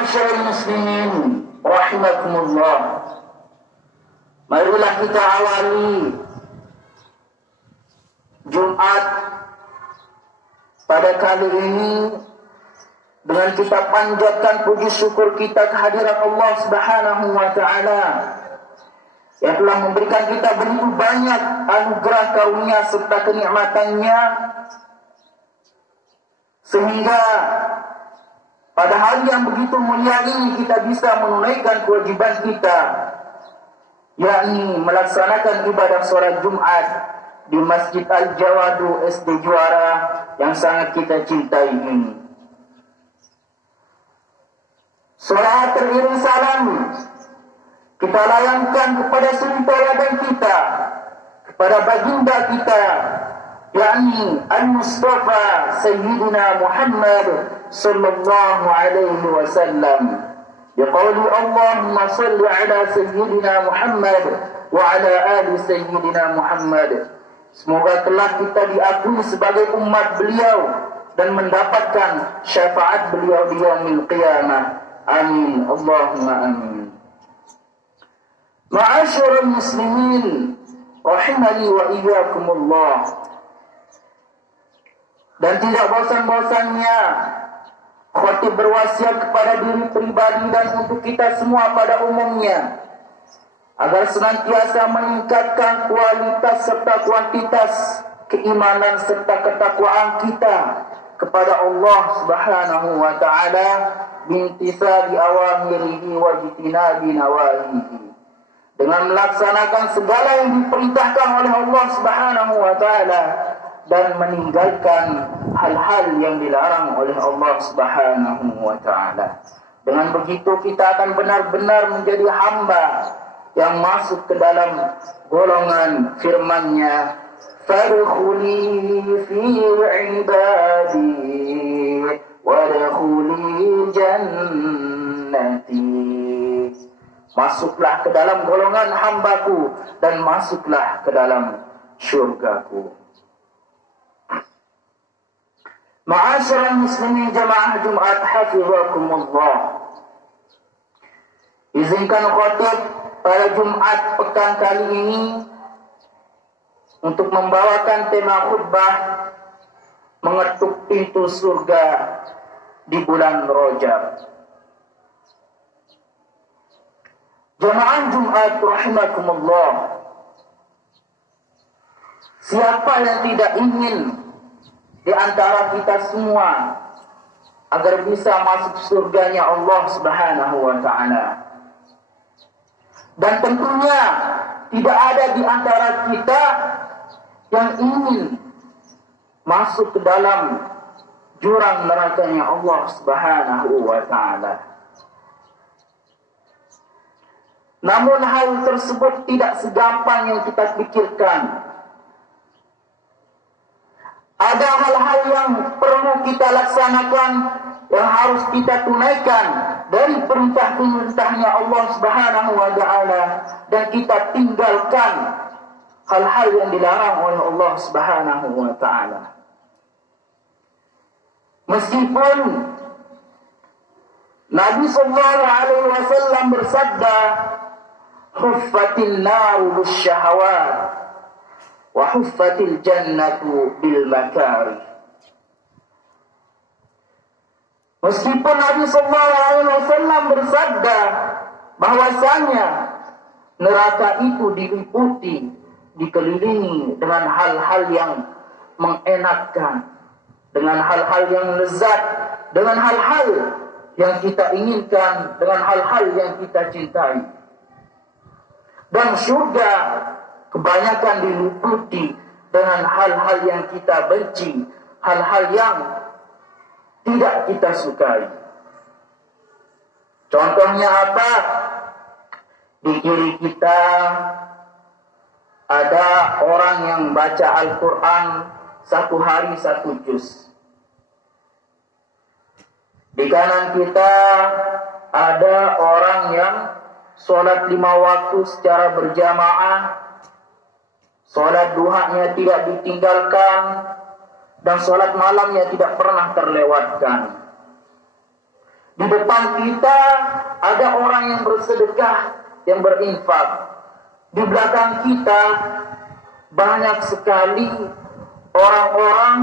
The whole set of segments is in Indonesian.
Ma'asyiral muslimin rahimakumullah. Marilah kita awali Jumat pada kali ini dengan kita panjatkan puji syukur kita kehadirat Allah Subhanahu wa taala yang telah memberikan kita begitu banyak anugerah karunia serta kenikmatannya, sehingga pada hari yang begitu mulia ini kita bisa menunaikan kewajiban kita, yakni melaksanakan ibadah sholat Jumat di Masjid Al-Jawadu SD Juara yang sangat kita cintai ini. Salat teriring salam kita layangkan kepada suri tauladan kita, kepada baginda kita, yakni Al-Mustafa Sayyidina Muhammad sallallahu alaihi wasallam. Biqauli Allahumma salli ala Sayyidina Muhammad wa ala ali Sayyidina Muhammad. Semoga telah kita diakui sebagai umat beliau dan mendapatkan syafaat beliau di yaumil qiyamah. Amin. Allahumma amin. Ma'asyiral muslimin rahimani wa iyyakumullah. Dan tidak bosan-bosannya khatib berwasiat kepada diri pribadi dan untuk kita semua pada umumnya, agar senantiasa meningkatkan kualitas serta kuantitas keimanan serta ketakwaan kita kepada Allah Subhanahu wa taala bintisari awamirihi wa jitinabi nawahihi, dengan melaksanakan segala yang diperintahkan oleh Allah Subhanahu wa taala dan meninggalkan hal-hal yang dilarang oleh Allah Subhanahu wa taala. Dengan begitu kita akan benar-benar menjadi hamba yang masuk ke dalam golongan firman-Nya, fadkhuli fi ibadi wadkhuli jannati. Masuklah ke dalam golongan hambaku dan masuklah ke dalam syurgaku. Ma'asyiral muslimin jamaah Jumat hafizakumullah. Izinkan khatib pada Jumat pekan kali ini untuk membawakan tema khutbah mengetuk pintu surga di bulan Rajab. Jamaah Jumat rahimakumullah, siapa yang tidak ingin di antara kita semua agar bisa masuk surganya Allah Subhanahu wa taala? Dan tentunya tidak ada di antara kita yang ingin masuk ke dalam jurang nerakanya Allah Subhanahu wa taala. Namun hal tersebut tidak segampang yang kita pikirkan. Ada hal-hal yang perlu kita laksanakan, yang harus kita tunaikan dari perintah-perintahnya Allah Subhanahu wa taala, dan kita tinggalkan hal-hal yang dilarang oleh Allah Subhanahu wa taala. Meskipun Nabi sallallahu alaihi wasallam bersabda, "Huffatin naru bisyahawat wa huffatil jannatu bil makari." Meskipun Nabi sallallahu alaihi wasallam bersabda bahwasanya neraka itu diliputi, dikelilingi dengan hal-hal yang mengenakkan, dengan hal-hal yang lezat, dengan hal-hal yang kita inginkan, dengan hal-hal yang kita cintai. Dan surga kebanyakan diliputi dengan hal-hal yang kita benci, hal-hal yang tidak kita sukai. Contohnya apa? Di kiri kita ada orang yang baca Al-Quran satu hari satu juz. Di kanan kita ada orang yang sholat 5 waktu secara berjamaah, sholat duhanya tidak ditinggalkan, dan sholat malamnya tidak pernah terlewatkan. Di depan kita ada orang yang bersedekah, yang berinfak. Di belakang kita banyak sekali orang-orang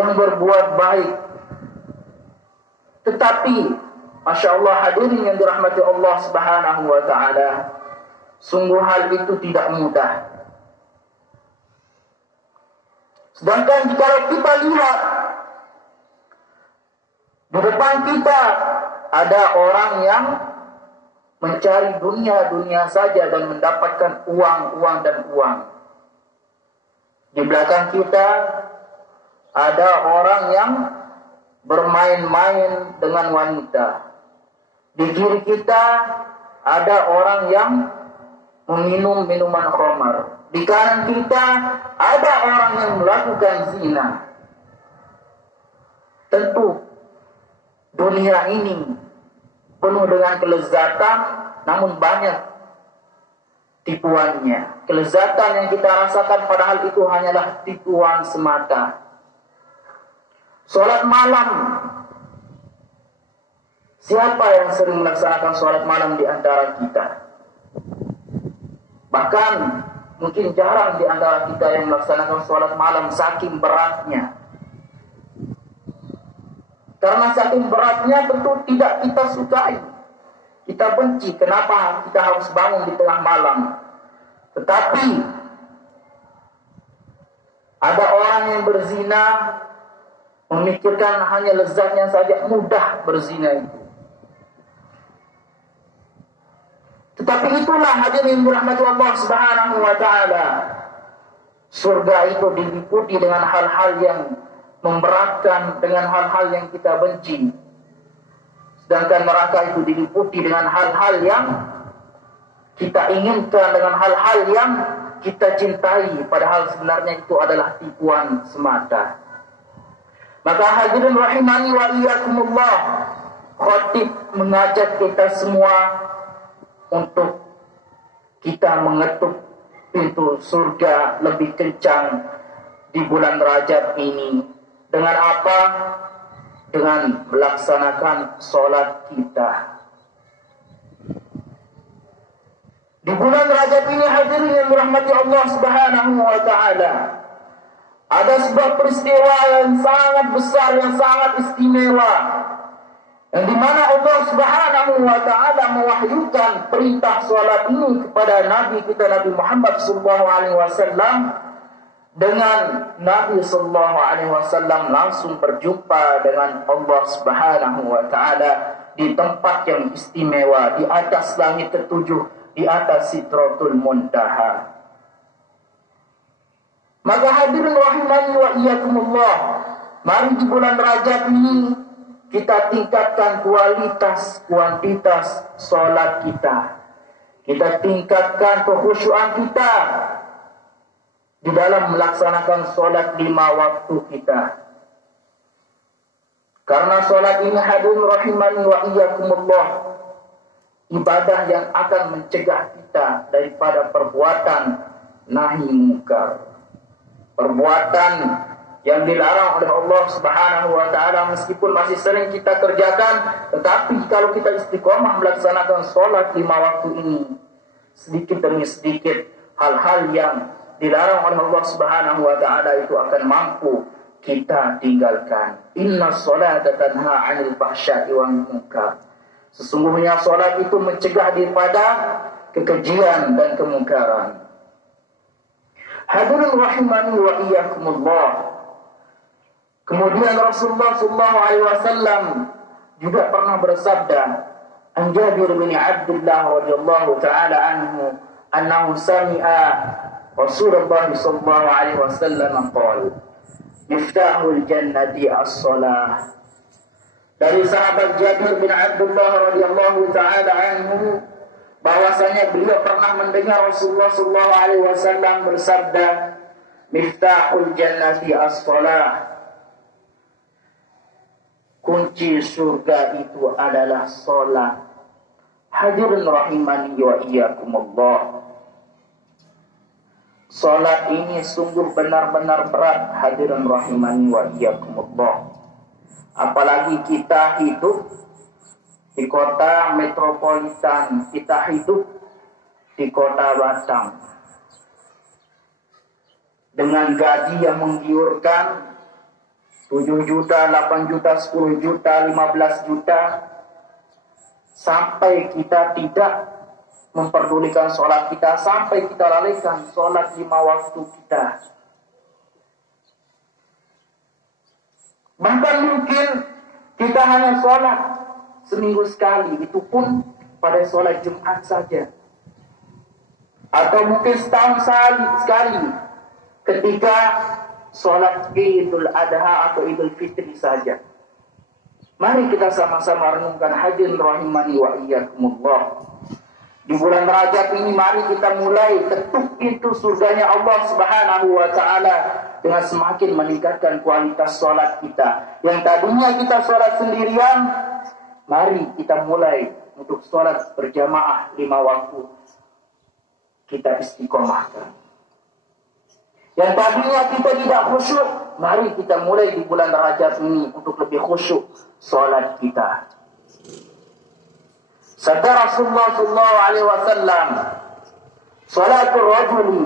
yang berbuat baik. Tetapi Masya Allah hadirin yang dirahmati Allah Subhanahu wa ta'ala, sungguh hal itu tidak mudah. Sedangkan kalau kita lihat di depan kita ada orang yang mencari dunia saja dan mendapatkan uang dan uang. Di belakang kita ada orang yang bermain-main dengan wanita. Di kiri kita ada orang yang meminum minuman khamar. Di kanan kita ada orang yang melakukan zina. Tentu dunia ini penuh dengan kelezatan, namun banyak tipuannya. Kelezatan yang kita rasakan padahal itu hanyalah tipuan semata. Sholat malam. Siapa yang sering melaksanakan sholat malam di antara kita? Bahkan mungkin jarang di antara kita yang melaksanakan sholat malam saking beratnya. Karena saking beratnya tentu tidak kita sukai. Kita benci. Kenapa kita harus bangun di tengah malam? Tetapi ada orang yang berzina memikirkan hanya lezatnya saja, mudah berzina itu. Tetapi itulah hadirin dirahmati Allah Subhanahu wa ta'ala. Surga itu diliputi dengan hal-hal yang memberatkan, dengan hal-hal yang kita benci. Sedangkan neraka itu diliputi dengan hal-hal yang kita inginkan, dengan hal-hal yang kita cintai, padahal sebenarnya itu adalah tipuan semata. Maka hadirin rahimani wa iyyakumullah, khatib mengajak kita semua untuk kita mengetuk pintu surga lebih kencang di bulan Rajab ini. Dengan apa? Dengan melaksanakan sholat kita. Di bulan Rajab ini hadirin yang dirahmati Allah Subhanahu wa ta'ala, ada sebuah peristiwa yang sangat besar, yang sangat istimewa, yang dimana Allah Subhanahu wa ta'ala mewahyukan perintah sholat ini kepada Nabi kita Nabi Muhammad SAW. Dengan Nabi SAW langsung berjumpa dengan Allah Subhanahu wa ta'ala di tempat yang istimewa, di atas langit ketujuh, di atas Sidratul Muntaha. Maka hadirin rahimani wa iyyakumullah, mari di bulan Rajab ini kita tingkatkan kuantitas sholat kita. Kita tingkatkan kekhusyuan kita di dalam melaksanakan sholat 5 waktu kita. Karena sholat ini hadirin rahimani wa iyyakumullah, ibadah yang akan mencegah kita daripada perbuatan nahi mungkar, perbuatan yang dilarang oleh Allah Subhanahu wa ta'ala. Meskipun masih sering kita kerjakan, tetapi kalau kita istiqomah melaksanakan sholat 5 waktu ini, sedikit demi sedikit hal-hal yang dilarang oleh Allah Subhanahu wa ta'ala itu akan mampu kita tinggalkan. Inna sholata tanha 'anil fahsya'i wal munkar. Sesungguhnya sholat itu mencegah daripada kekejian dan kemungkaran. Hadirin rahimani wa iyyakumullah. Kemudian Rasulullah SAW juga pernah bersabda, an Jabir bin Abdullah radhiyallahu ta'ala anhu annahu sami'a Rasulullah SAW qala miftahul jannati as-salah. Dari sahabat Jabir bin Abdullah radhiyallahu ta'ala anhu bahwasanya beliau pernah mendengar Rasulullah SAW bersabda, miftahul jannati as-salah. Kunci surga itu adalah salat. Hadirin rahimani wa iyyakumullah, salat ini sungguh benar-benar berat hadirin rahimani wa iyyakumullah. Apalagi kita hidup di kota metropolitan, kita hidup di kota Batam. Dengan gaji yang menggiurkan 7 juta, 8 juta, 10 juta, 15 juta. Sampai kita tidak memperdulikan sholat kita, sampai kita lalaikan sholat 5 waktu kita. Bahkan mungkin kita hanya sholat seminggu sekali, itu pun pada sholat Jumat saja. Atau mungkin setahun sekali, ketika sholat Idul Adha atau Idul Fitri saja. Mari kita sama-sama renungkan, hadirin rahimani wa iyyakumullah. Di bulan Rajab ini mari kita mulai ketuk pintu surganya Allah Subhanahu wa taala dengan semakin meningkatkan kualitas sholat kita. Yang tadinya kita sholat sendirian, mari kita mulai untuk sholat berjamaah 5 waktu. Kita istiqomahkan. Yang tadinya kita tidak khusyuk, mari kita mulai di bulan Rajab ini untuk lebih khusyuk sholat kita. Sabda Rasulullah sallallahu alaihi wasallam, "Salatul rajuli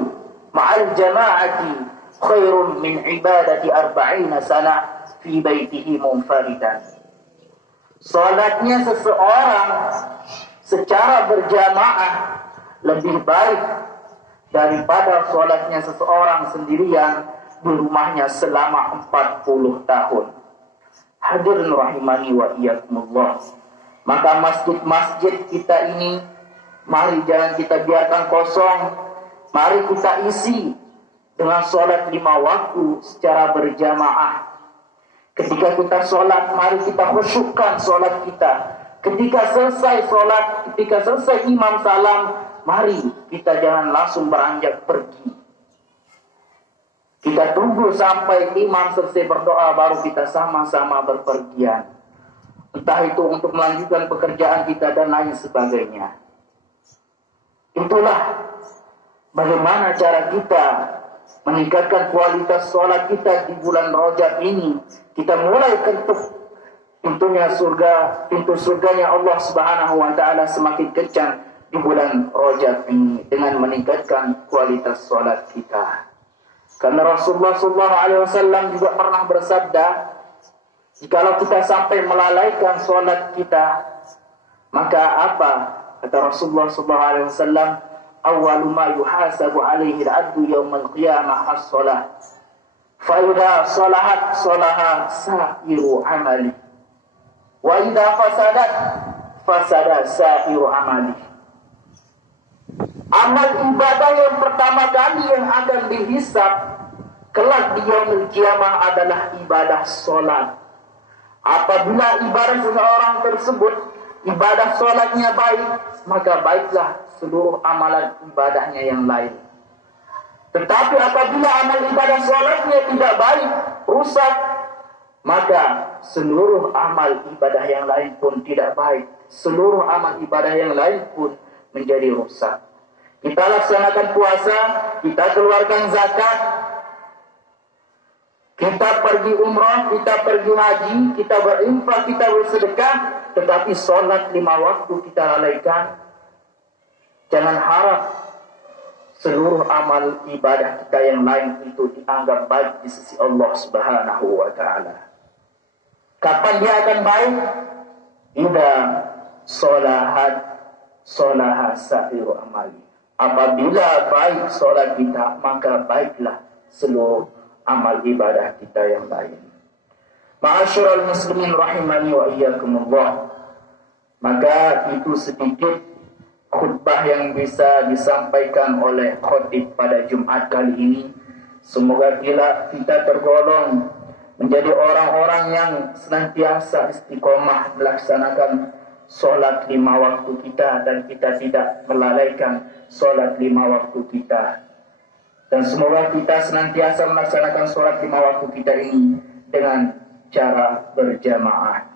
ma'al jama'ati khairun min ibadati 40 sana fi baitihi munfaridan." Salatnya seseorang secara berjamaah lebih baik daripada salatnya seseorang sendirian di rumahnya selama 40 tahun. Hadirin rahimani wa iyyakumullah. Maka masjid-masjid kita ini, mari jangan kita biarkan kosong. Mari kita isi dengan sholat 5 waktu secara berjamaah. Ketika kita sholat, mari kita khusyukkan sholat kita. Ketika selesai sholat, ketika selesai imam salam, mari kita jangan langsung beranjak pergi. Kita tunggu sampai imam selesai berdoa, baru kita sama-sama berpergian. Entah itu untuk melanjutkan pekerjaan kita dan lain sebagainya. Itulah bagaimana cara kita meningkatkan kualitas sholat kita di bulan Rajab ini. Kita mulai ketuk pintunya surga, pintu surganya Allah Subhanahu wa taala semakin kencang di bulan Rajab ini dengan meningkatkan kualitas sholat kita. Karena Rasulullah SAW juga pernah bersabda, jikalau kita sampai melalaikan sholat kita, maka apa? Kata Rasulullah SAW, awwalu ma yuhasabu alaihi al-'abdu yawmal qiyamah as-sholah. Fa idza salahat salaha sa'iru amali. Wa idza fasadat fasada sa'iru amali. Amal ibadah yang pertama kali yang akan dihisab kelak di yaumul qiyamah adalah ibadah sholat. Apabila ibadah seseorang tersebut, ibadah sholatnya baik, maka baiklah seluruh amalan ibadahnya yang lain. Tetapi apabila amal ibadah sholatnya tidak baik, rusak, maka seluruh amal ibadah yang lain pun tidak baik. Seluruh amal ibadah yang lain pun menjadi rusak. Kita laksanakan puasa, kita keluarkan zakat, kita pergi umrah, kita pergi haji, kita berinfak, kita bersedekah, tetapi sholat 5 waktu kita lalaikan. Jangan harap seluruh amal ibadah kita yang lain itu dianggap baik di sisi Allah Subhanahu wa taala. Kapan dia akan baik? Idza sholaha sa'iru amali. Apabila baik sholat kita, maka baiklah seluruh amal ibadah kita yang lain. Ma'asyiral muslimin rahimani wa iyyakumullah. Maka itu sedikit khutbah yang bisa disampaikan oleh khatib pada Jumat kali ini. Semoga kita tergolong menjadi orang-orang yang senantiasa istiqomah melaksanakan sholat 5 waktu kita, dan kita tidak melalaikan sholat 5 waktu kita. Dan semoga kita senantiasa melaksanakan sholat 5 waktu kita ini dengan cara berjamaah.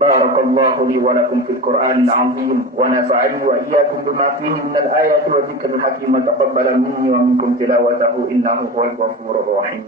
Barakallahu li wa lakum fil Qur'anil 'azim wa nafa'ani wa iyyakum bima fihi minal ayati wa dzikril hakim. Taqabbal minni wa minkum tilawatahu innahu huwal ghafurur rahim.